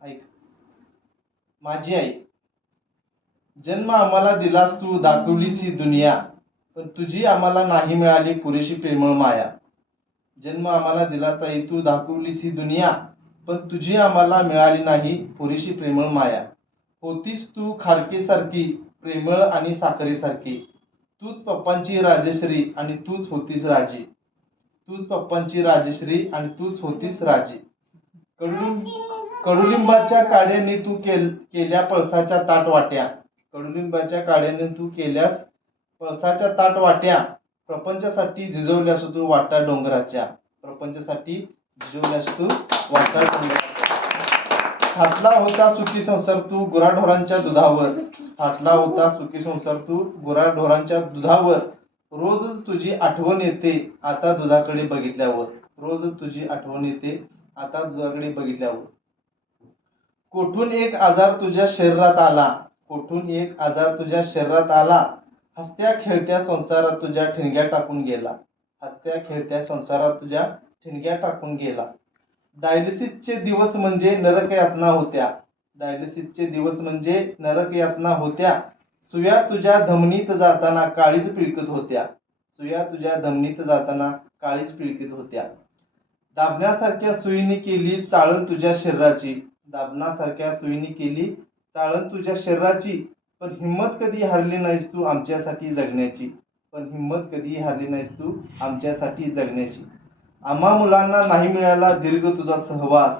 ऐक. माझी आई, जन्म आम्हाला दिलास तू, दाखवलीस ही दुनिया, पण तुझी आम्हाला नाही मिळाली पुरेशी प्रेमळ माया. जन्म आम्हाला दिलास आई तू, दाखवलीस ही दुनिया, पण तुझी आम्हाला मिळाली नाही पुरेशी प्रेमळ माया. होतीस तू खारकेसारखी, प्रेमळ आणि साखरेसारखी. तूच पप्पांची राजश्री आणि तूच होतीस राजी. तूच पप्पांची राजश्री आणि तूच होतीस राजी. कडुलिंबाच्या काड्याने तू केल्या पळसाच्या ताट वाट्या. कडुलिंबाच्या काड्याने तू केल्यास पळसाच्या ताट वाट्या. प्रपंचासाठी झिजवल्यास तू वाटा डोंगराच्या. प्रपंचासाठी झिजवल्यास तू वाटा डोंगराच्या. थाटला होता सुखी संसार तू गुराढोरांच्या दुधावर. थाटला होता सुखी संसार तू गुराढोरांच्या दुधावर. रोज तुझी आठवण येते आता दुधाकडे बघितल्यावर. रोज तुझी आठवण येते आता दुधाकडे बघितल्यावर. कोठून एक आजार तुझ्या शरीरात आला. कोठून एक आजार तुझ्या शरीरात आला. हसत्या खेळत्या संसारात तुझ्या ठिणग्या टाकून गेला. हसत्या खेळत्या संसारात तुझ्या ठिणग्या टाकून गेला. डायलिसिसचे दिवस म्हणजे नरक यातना होत्या. डायलिसिसचे दिवस म्हणजे नरक यातना होत्या. सुया तुझ्या धमनीत जाताना काळीज पिळकत होत्या. सुया तुझ्या धमनीत जाताना काळीज पिळकत होत्या. दाबण्यासारख्या सुईने केली चाळण तुझ्या शरीराची. दाबण्यासारख्या सुईने केली चाळण तुझ्या शरीराची. पण हिंमत कधी हारली नाहीस तू आमच्यासाठी जगण्याची. पण हिंमत कधी हारली नाहीस तू आमच्यासाठी जगण्याची. आम्हा मुलांना नाही मिळाला दीर्घ तुझा सहवास.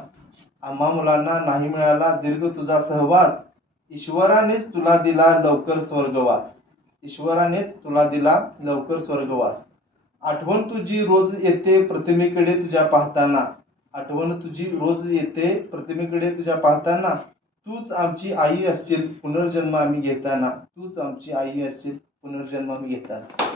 आम्हा मुलांना नाही मिळाला दीर्घ तुझा सहवास. ईश्वरानेच तुला दिला लवकर स्वर्गवास. ईश्वरानेच तुला दिला लवकर स्वर्गवास. आठवण तुझी रोज येते प्रतिमेकडे तुझ्या पाहताना. आठवण तुझी रोज येते प्रतिमेकडे तुझ्या पाहताना. तूच आमची आई असशील पुनर्जन्म आम्ही घेताना. तूच आमची आई असशील पुनर्जन्म आम्ही घेताना.